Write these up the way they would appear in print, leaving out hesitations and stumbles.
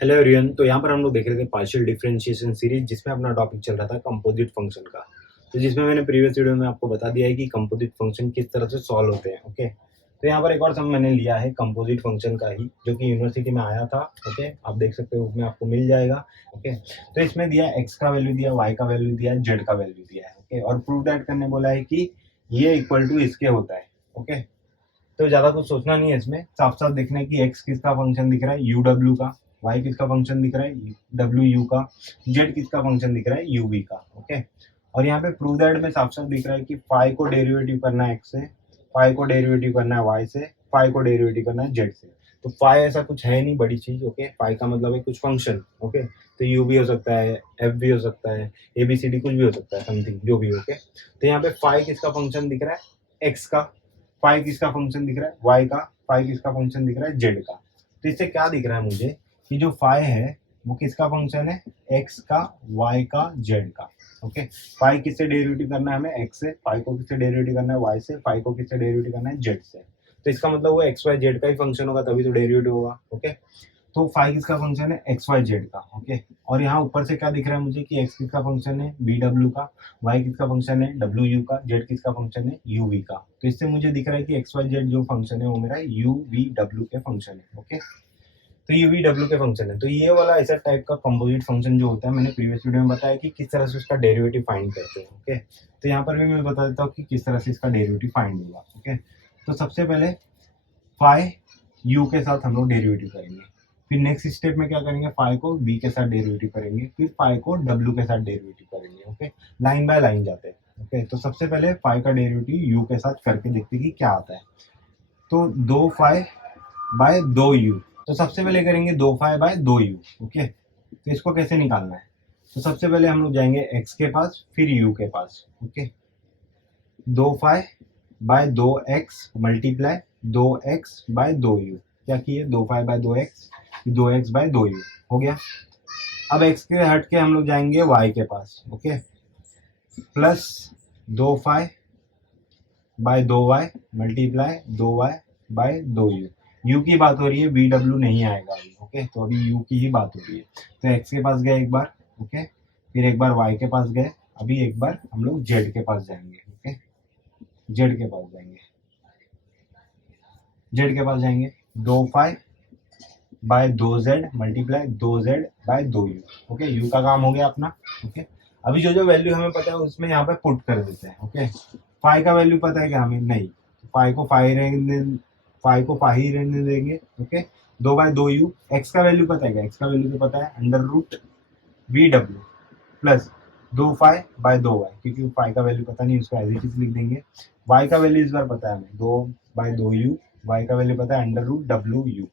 Hello everyone. तो यहाँ पर हम लोग देख रहे थे पार्शियल डिफरेंशिएशन सीरीज, जिसमें अपना टॉपिक चल रहा था कंपोजिट फंक्शन का। तो जिसमें मैंने प्रीवियस वीडियो में आपको बता दिया है कि कंपोजिट फंक्शन किस तरह से सॉल्व होते हैं। ओके, तो यहाँ पर एक और सम मैंने लिया है कंपोजिट फंक्शन का ही, जो कि यूनिवर्सिटी में आया था। ओके, आप देख सकते हो, उसमें आपको मिल जाएगा। ओके, तो इसमें दिया एक्स का वैल्यू दिया, वाई का वैल्यू दिया, जेड का वैल्यू दिया है। ओके, और प्रूव दैट करने बोला है कि ये इक्वल टू इसके होता है। ओके, तो ज्यादा कुछ सोचना नहीं है इसमें, साफ साफ देखना है कि एक्स किसका फंक्शन दिख रहा है, यू डब्ल्यू का। वाई किसका फंक्शन दिख रहा है, डब्ल्यू यू का। जेड किसका फंक्शन दिख रहा है, यू वी का। ओके, और यहाँ पे प्रूव दैट में साफ साफ दिख रहा है कि फाई को डेरिवेटिव करना है एक्स से, फाई को डेरिवेटिव करना है वाई से, फाई को डेरिवेटिव करना है जेड से। तो फाई ऐसा कुछ है नहीं बड़ी चीज। ओके, फाई का मतलब है कुछ फंक्शन। ओके, तो यू भी हो सकता है, एफ भी हो सकता है, ए बी सी डी कुछ भी हो सकता है, समथिंग जो भी। ओके, तो यहाँ पे फाई किसका फंक्शन दिख रहा है, एक्स का। फाई किसका फंक्शन दिख रहा है, वाई का। फाई किसका फंक्शन दिख रहा है, जेड का। तो इससे क्या दिख रहा है मुझे कि जो फाई है वो किसका फंक्शन है, एक्स का, वाई का, जेड का। ओके, फाई किससे डेरिवेटिव करना है हमें, एक्स से। फाई को किससे डेरिवेटिव करना है, वाई से। फाई को किससे डेरिवेटिव करना है, जेड से। तो इसका मतलब वो एक्स वाई जेड का ही फंक्शन होगा, तभी तो डेरिवेटिव होगा। ओके, तो फाई किसका फंक्शन है, एक्स वाई जेड का। ओके, और यहाँ ऊपर से क्या दिख रहा है मुझे कि एक्स किसका फंक्शन है, बी डब्ल्यू का। वाई किसका फंक्शन है, डब्ल्यू यू का। जेड किसका फंक्शन है, यू वी का। तो इससे मुझे दिख रहा है कि एक्स वाई जेड जो फंक्शन है वो मेरा यू वी डब्ल्यू के फंक्शन है। ओके, तो यू वी डब्ल्यू के फंक्शन है। तो ये वाला ऐसा टाइप का कंपोजिट फंक्शन जो होता है, मैंने प्रीवियस वीडियो में बताया कि किस तरह से उसका डेरिवेटिव फाइंड करते हैं। ओके, तो यहाँ पर भी मैं बता देता हूँ कि किस तरह से इसका डेरिवेटिव फाइंड होगा। ओके, तो सबसे पहले फाई यू के साथ हम लोग डेरिवेटिव करेंगे। फिर नेक्स्ट स्टेप में क्या करेंगे, फाई को वी के साथ डेरिवेटिव करेंगे, फिर फाई को डब्ल्यू के साथ डेरिवेटिव करेंगे। ओके, लाइन बाय लाइन जाते हैं। ओके, तो सबसे पहले फाई का डेरिवेटिव यू के साथ करके देखते हैं कि क्या आता है। तो दो फाई बाय दो यू। तो सबसे पहले करेंगे दो फाई बाय दो यू। ओके, तो इसको कैसे निकालना है, तो सबसे पहले हम लोग जाएंगे एक्स के पास, फिर यू के पास। ओके, दो फाई बाय दो एक्स मल्टीप्लाई दो एक्स बाय दो यू। क्या किए, दो फाई बाय दो एक्स, दो एक्स बाय दो यू हो गया। अब एक्स के हट के हम लोग जाएंगे वाई के पास। ओके, प्लस दो फाई बाय दो वाई मल्टीप्लाई दो वाई बाय दो यू। यू की बात हो रही है, बी डब्ल्यू नहीं आएगा अभी। ओके, तो अभी यू की ही बात हो रही है। तो एक्स के पास गए एक बार। ओके, फिर एक बार वाई के पास गए, अभी एक बार हम लोग जेड के पास जाएंगे। ओके, जेड के पास जाएंगे, जेड के पास जाएंगे, दो फाई बाय दो जेड मल्टीप्लाई दो जेड बाय दो यू। ओके, यू का काम हो गया अपना। ओके, अभी जो जो वैल्यू हमें पता है उसमें यहाँ पे पुट कर देते हैं। ओके, फाई का वैल्यू पता है क्या हमें, नहीं। फाई को फाई रहने, फाई को फाई ही रहने देंगे। ओके, दो बाय दो यू। एक्स का वैल्यू पता है क्या, एक्स का वैल्यू तो पता है, अंडर रूट वी डब्ल्यू प्लस दो फाई बाय दो वाई, क्योंकि फाई का वैल्यू पता नहीं, उसको एज इट इज लिख देंगे। वाई का वैल्यू इस बार पता है हमें, दो बाय दो यू। वाई का वैल्यू पता है अंडर रूट डब्ल्यू यू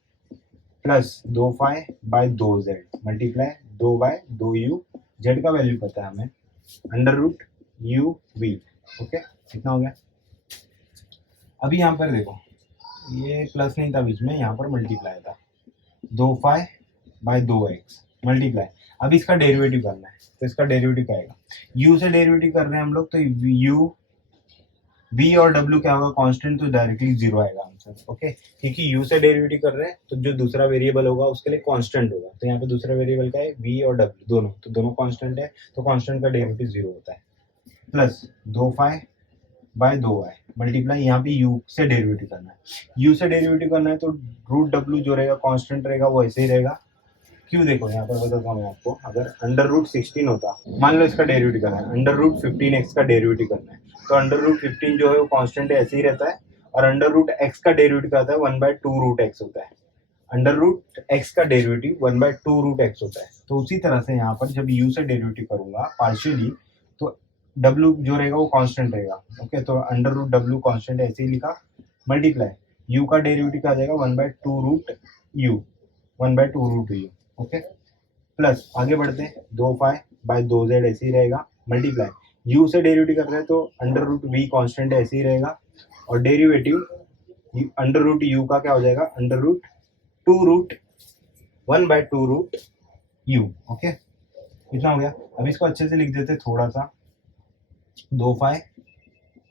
प्लस दो फाई बाय दो जेड मल्टीप्लाई दो बाय दो यू। जेड का वैल्यू पता है हमें, under root u v. Okay, कितना हो गया। अभी यहाँ पर देखो, ये प्लस नहीं था बीच में, यहाँ पर मल्टीप्लाई था। दो फाई बाय दो एक्स मल्टीप्लाई। अब इसका डेरिवेटिव करना है, तो इसका डेरिवेटिव क्या आएगा, यू से डेरिवेटिव कर रहे हैं हम लोग, तो यू बी और डब्ल्यू क्या होगा, कांस्टेंट, तो डायरेक्टली जीरो आएगा आंसर। ओके, क्योंकि यू से डेरिवेटिव कर रहे हैं तो जो दूसरा वेरिएबल होगा उसके लिए कांस्टेंट होगा। तो यहाँ पे दूसरा वेरिएबल का है वी और डब्ल्यू दोनों, तो दोनों कांस्टेंट है, तो कांस्टेंट का डेरिवेटिव जीरो होता है। प्लस दो फाई बाय दो वाई मल्टीप्लाई, यहाँ पे यू से डेरिवेटिव करना है। यू से डेरिवेटिव करना है तो रूट डब्ल्यू जो रहेगा कांस्टेंट रहेगा, वो ऐसे ही रहेगा। क्यों, देखो यहाँ पर बताता हूँ मैं आपको, अगर अंडर रूट 16 होता, मान लो इसका डेरिवेटिव करना है, अंडर रूट 15x का डेरिवेटिव करना है, तो अंडर रूट 15 जो है वो कांस्टेंट ऐसे ही रहता है, और अंडर रूट एक्स का डेरिवेटिव क्या होता है, one by two root x होता है। अंडर रूट एक्स का derivative one by two root x होता है। तो उसी तरह से यहाँ पर जब यू से डेरिवेटिव करूंगा पार्शियली, तो डब्ल्यू जो रहेगा वो कांस्टेंट रहेगा। ओके, तो अंडर रूट डब्ल्यू कांस्टेंट ऐसे ही लिखा, मल्टीप्लाई यू का डेरिवेटिव क्या आ जाएगा, one by two root u, one by two root u. Okay, plus आगे बढ़ते हैं, दो फाई बाय दो जेड ऐसे ही रहेगा, मल्टीप्लाई यू से डेरिवेटिव कर रहे हैं तो अंडर रूट वी कॉन्स्टेंट ऐसे ही रहेगा, और डेरिवेटिव अंडर रूट यू का क्या हो जाएगा, under root two root one by two root u. Okay, इतना हो गया। अब इसको अच्छे से लिख देते थोड़ा सा, दो फाई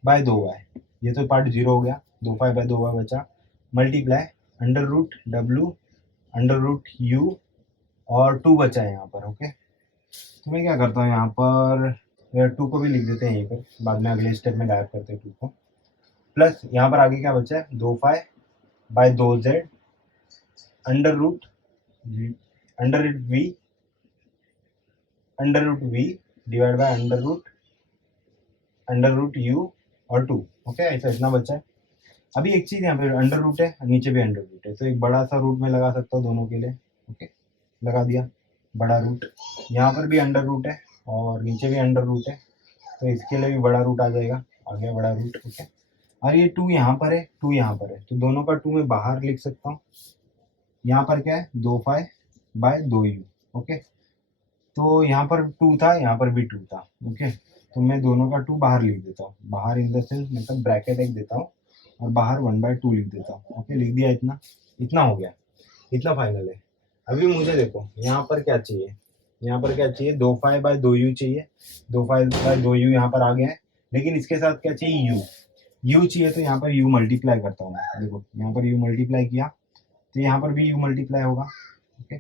बाय दो वाई, ये तो पार्ट जीरो हो गया, दो फाई बाय दो वाई बचा, मल्टीप्लाई अंडर रूट डब्ल्यू अंडर रूट यू और 2 बचा है यहाँ पर। ओके, तो मैं क्या करता हूँ यहाँ पर 2 को भी लिख देते हैं यहीं पर, बाद में अगले स्टेप में गायब करते हैं 2 को। प्लस यहाँ पर आगे क्या बचा है, 2 phi by 2 z under root v divide by under root u और 2। ओके, ऐसा इतना बचा है। अभी एक चीज़ यहाँ पे अंडर रूट है, नीचे भी अंडर रूट है, तो एक बड़ा सा रूट में लगा सकता हूँ दोनों के लिए। ओके, लगा दिया बड़ा रूट। यहाँ पर भी अंडर रूट है और नीचे भी अंडर रूट है, तो इसके लिए भी बड़ा रूट आ जाएगा, आ गया बड़ा रूट। ओके, और ये 2 यहाँ पर है, 2 यहाँ पर है, तो दोनों का 2 मैं बाहर लिख सकता हूँ। यहाँ पर क्या है, 2 फाई बाय 2 यू। ओके, तो यहाँ पर 2 था, यहाँ पर भी 2 था। ओके, तो मैं दोनों का 2 बाहर लिख देता हूँ, बाहर इन द सेंस मतलब ब्रैकेट एक देता हूँ और बाहर 1/2 लिख देता हूँ। ओके, लिख दिया, इतना इतना हो गया, इतना फाइनल है। अभी मुझे देखो यहाँ पर क्या चाहिए, यहाँ पर क्या चाहिए, 2 फाई बाय 2 यू चाहिए। 2 फाई बाय 2 यू यहाँ पर आ गया है, लेकिन इसके साथ क्या चाहिए, यू चाहिए, तो यहाँ पर यू मल्टीप्लाई करता हूँ मैं। देखो यहाँ पर यू मल्टीप्लाई किया, तो यहाँ पर भी यू मल्टीप्लाई होगा। ओके,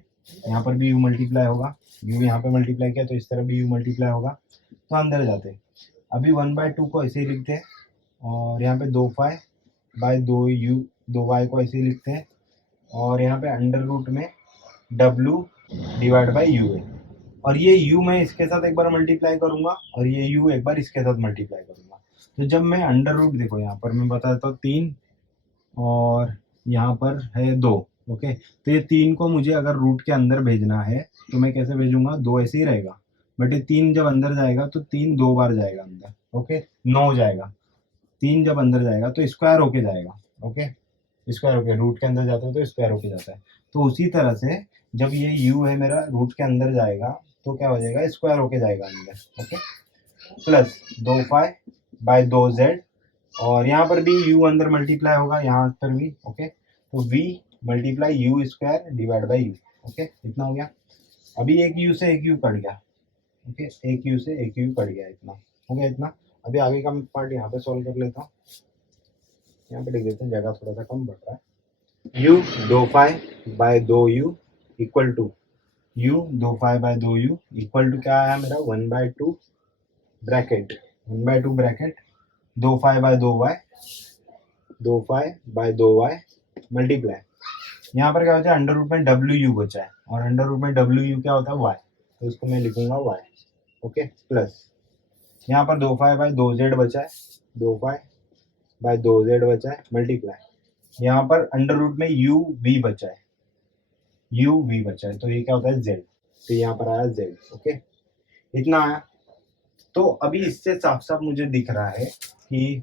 यहाँ पर भी यू मल्टीप्लाई होगा, यू यहाँ पे मल्टीप्लाई किया तो इस तरह भी यू मल्टीप्लाई होगा। तो अंदर जाते हैं, अभी 1/2 को ऐसे ही लिखते हैं, और यहाँ पे 2 फाई बाय 2 यू 2 वाई को ऐसे ही लिखते हैं, और यहाँ पे अंडर रूट में डब्लू डिवाइड बाई यू है, और ये यू मैं इसके साथ एक बार मल्टीप्लाई करूंगा और ये यू एक बार इसके साथ मल्टीप्लाई करूंगा। तो जब मैं अंडर रूट, देखो यहाँ पर मैं बता देता हूँ 3 और यहाँ पर है 2। ओके, तो ये 3 को मुझे अगर रूट के अंदर भेजना है तो मैं कैसे भेजूंगा, 2 ऐसे ही रहेगा, बट ये 3 जब अंदर जाएगा तो 3 2 बार जाएगा अंदर। ओके, 9 जाएगा, 3 जब अंदर जाएगा तो स्क्वायर होके जाएगा। ओके, स्क्वायर होके रूट के अंदर जाता है तो स्क्वायर होके जाता है। तो उसी तरह से जब ये यू है मेरा रूट के अंदर जाएगा तो क्या हो जाएगा, स्क्वायर होके जाएगा अंदर। Okay, plus 2 phi by 2 z, और यहाँ पर भी यू अंदर मल्टीप्लाई होगा यहाँ पर भी। ओके, तो v multiply u square divide by u. Okay, इतना हो गया। अभी एक यू से एक यू कट गया। ओके, एक यू से एक यू कट गया, इतना हो गया, इतना। अभी आगे का पार्ट यहाँ पे सॉल्व कर लेता हूँ, यहाँ पे लिख देते हैं, जगह थोड़ा सा कम बढ़ रहा है। U 2 phi by 2 u equal to u 2 phi by 2 u equal to क्या आया मेरा, 1/2 bracket 1/2 bracket 2 phi by 2 y 2 phi by 2 y multiply, यहाँ पर क्या होता है, अंडर रूट में डब्ल्यू यू बचा है, और अंडर रूट में डब्ल्यू यू क्या होता है, वाई, तो इसको मैं लिखूंगा वाई। ओके, प्लस यहाँ पर 2 फाई बाय 2 जेड बचा है, 2 फाई बाय 2 जेड बचा है मल्टीप्लाई, यहाँ पर अंडर रूट में यू वी बचा है, यू वी बचा है, तो ये क्या होता है, जेड, तो यहाँ पर आया जेड। ओके, इतना आया। तो अभी इससे साफ साफ मुझे दिख रहा है कि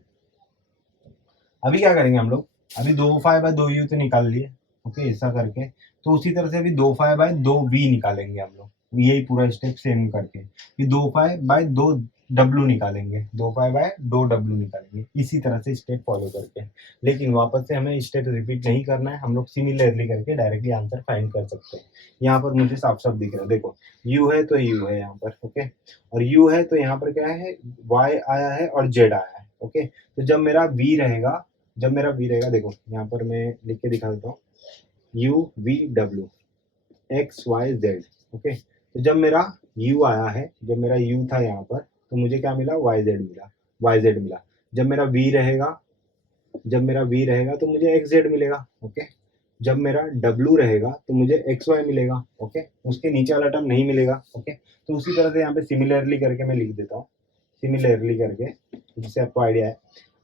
अभी क्या करेंगे हम लोग, अभी 2 फाई बाय 2 यू तो निकाल लिए। ओके, ऐसा करके तो उसी तरह से अभी 2 फाई बाय 2 वी निकालेंगे हम लोग, यही पूरा स्टेप सेम करके, कि 2 फाई बाय 2 डब्ल्यू निकालेंगे, 2 फाई बाय 2 डब्ल्यू निकालेंगे, इसी तरह से स्टेप फॉलो करके। लेकिन वापस से हमें स्टेप रिपीट नहीं करना है, हम लोग सिमिलरली करके डायरेक्टली आंसर फाइंड कर सकते हैं। यहाँ पर मुझे साफ साफ दिख रहा है, देखो यू है तो यू है यहाँ पर। ओके, और यू है तो यहाँ पर क्या है, वाई आया है और जेड आया है। ओके, तो जब मेरा वी रहेगा, देखो यहाँ पर मैं लिख के दिखा देता हूँ, यू वी डब्ल्यू एक्स वाई जेड। ओके, तो जब मेरा यू आया है, जब मेरा यू था यहाँ पर, तो मुझे क्या मिला, वाई जेड मिला। जब मेरा वी रहेगा तो मुझे एक्स जेड मिलेगा। ओके, जब मेरा डब्ल्यू रहेगा तो मुझे एक्स वाई मिलेगा। ओके, उसके नीचे वाला टर्म नहीं मिलेगा। ओके, तो उसी तरह से यहाँ पे सिमिलरली करके मैं लिख देता हूँ, सिमिलरली करके, जिससे आपको आइडिया है।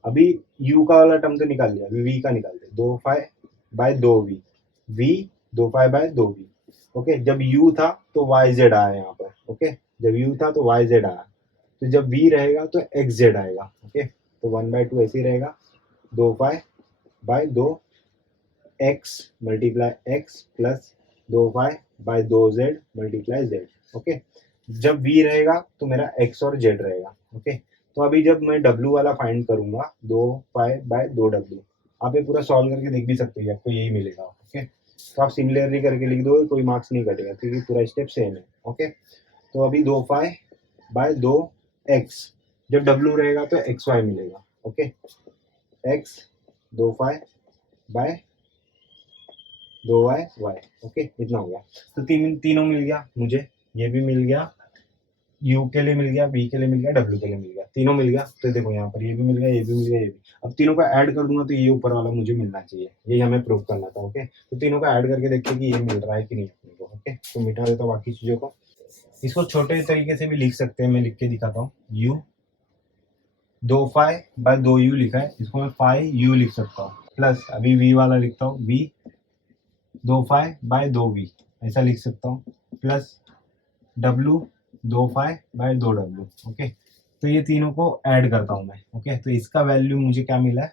अभी यू का वाला टर्म तो निकाल लिया, अभी वी का निकालते हैं, 2 phi by 2 v, v 2 phi by 2 v. Okay, जब यू था तो वाई जेड आया यहाँ पर। ओके, जब यू था तो वाई जेड आया, तो जब वी रहेगा तो एक्स जेड आएगा। ओके, तो 1/2 ऐसे ही रहेगा, 2 phi by 2 x multiply x plus 2 phi by 2 z multiply z. Okay, जब वी रहेगा तो मेरा एक्स और जेड रहेगा। ओके, तो अभी जब मैं डब्ल्यू वाला फाइंड करूंगा, 2 फाई बाय 2 डब्ल्यू, आप ये पूरा सॉल्व करके देख भी सकते हैं, आपको यही मिलेगा। ओके, तो आप सिमिलरली करके लिख दो, कोई मार्क्स नहीं कटेगा क्योंकि पूरा स्टेप सेम है। ओके, तो अभी 2 फाई बाय 2 एक्स, जब डब्ल्यू रहेगा तो एक्स वाई मिलेगा। Okay, x 2 phi by 2y y, okay इतना हो गया। तो तीनों मिल गया मुझे, ये भी मिल गया, u के लिए मिल गया, v के लिए मिल गया, w के लिए मिल गया, तीनों मिल गया। तो देखो यहाँ पर ये भी मिल गया, ये भी मिल गया, ये भी। अब तीनों का ऐड कर दूंगा तो ये ऊपर वाला मुझे मिलना चाहिए, ये हमें प्रूव करना था। ओके, तो तीनों का ऐड करके देखते हैं कि ये मिल रहा है कि नहीं अपने को। ओके, तो मिटा देता हूँ बाकी चीजों को। इसको छोटे तरीके से भी लिख सकते हैं, मैं लिख के दिखाता हूँ। u 2φ/2u लिखा है, इसको मैं φu लिख सकता हूँ, प्लस अभी v वाला लिखता हूँ, v 2φ/2v ऐसा लिख सकता हूँ, प्लस w 2φ/2w। ओके, तो ये तीनों को ऐड करता हूँ मैं। ओके, तो इसका वैल्यू मुझे क्या मिला है,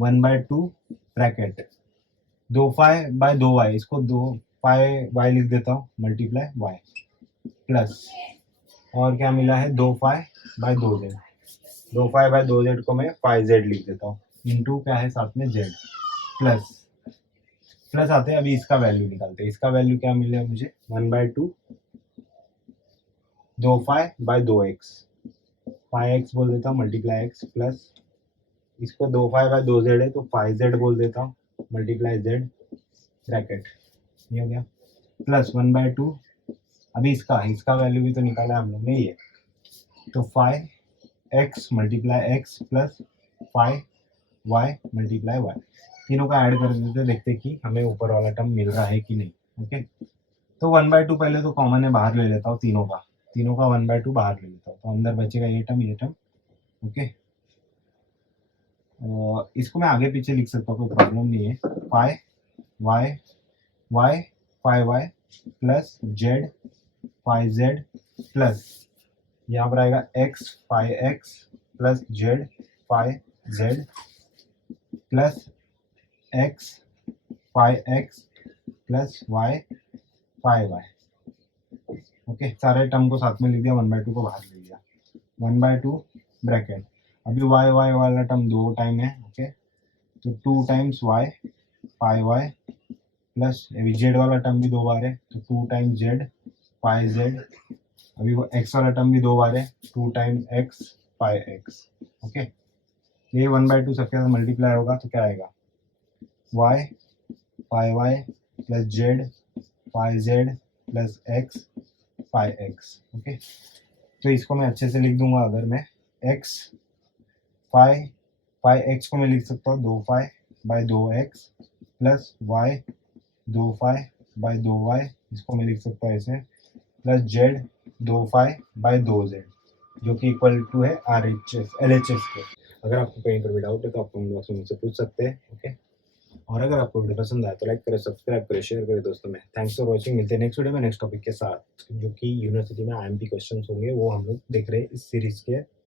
1/2 ब्रैकेट 2φ/2y, इसको 2φy लिख देता हूँ, मल्टीप्लाई y, प्लस और क्या मिला है 2φ/2z, 2φ/2z को मैं φz लिख देता हूँ, इंटू क्या है साथ में z, प्लस प्लस आते हैं। अभी इसका वैल्यू निकालते हैं, इसका वैल्यू क्या मिलेगा मुझे, 1/2 2φ/2x, φx बोल देता हूँ, मल्टीप्लाई x, प्लस इसको 2φ/2z है तो φz बोल देता हूँ, मल्टीप्लाई z, ब्रैकेट, ये हो गया, प्लस 1/2। अभी इसका वैल्यू भी तो निकाला है हम लोग ने, ये तो φx multiply x plus φy multiply y, तीनों का ऐड कर देते, देखते कि हमें ऊपर वाला टर्म मिल रहा है कि नहीं। ओके, तो 1/2 पहले तो कॉमन है, बाहर ले लेता हूँ, तीनों का 1/2 बाहर ले लेता हूँ, तो अंदर बचेगा ये टर्म। ओके, इसको मैं आगे पीछे लिख सकता हूँ, कोई प्रॉब्लम नहीं है। Phi y y phi y plus z phi z, plus यहाँ पर आएगा x phi x plus z phi z, plus x phi x plus y phi y. Okay, सारे टर्म को साथ में लिख दिया, 1/2 को बाहर ले लिया, 1/2 ब्रैकेट। अभी वाई वाई वाला टर्म 2 टाइम है। ओके, तो 2 times y phi y, plus अभी जेड वाला टर्म भी 2 बार है, तो 2 टाइम्स जेड फाई जेड। अभी वो एक्स वाला टर्म भी 2 बार है, 2 times x phi x. Okay, ये 1/2 सबके साथ मल्टीप्लाई होगा तो क्या आएगा, y phi y plus z phi z plus x phi x. Okay, तो इसको मैं अच्छे से लिख दूंगा, अगर मैं एक्स फाई एक्स को मैं लिख सकता हूँ 2φ/2x प्लस वाई 2φ/2y, इसको मैं लिख सकता हूँ ऐसे, प्लस जेड 2φ/2z, जो कि इक्वल टू है LHS के। अगर आपको कहीं पर भी डाउट है तो आप कमेंट बॉक्स में मुझसे पूछ सकते हैं। ओके, और अगर आपको वीडियो पसंद आए तो लाइक करें, सब्सक्राइब करें, शेयर करें दोस्तों में। थैंक्स फॉर वॉचिंग, मिलते हैं नेक्स्ट वीडियो में नेक्स्ट टॉपिक के साथ, जो कि यूनिवर्सिटी में IMP क्वेश्चंस होंगे, वो हम लोग देख रहे हैं इस सीरीज के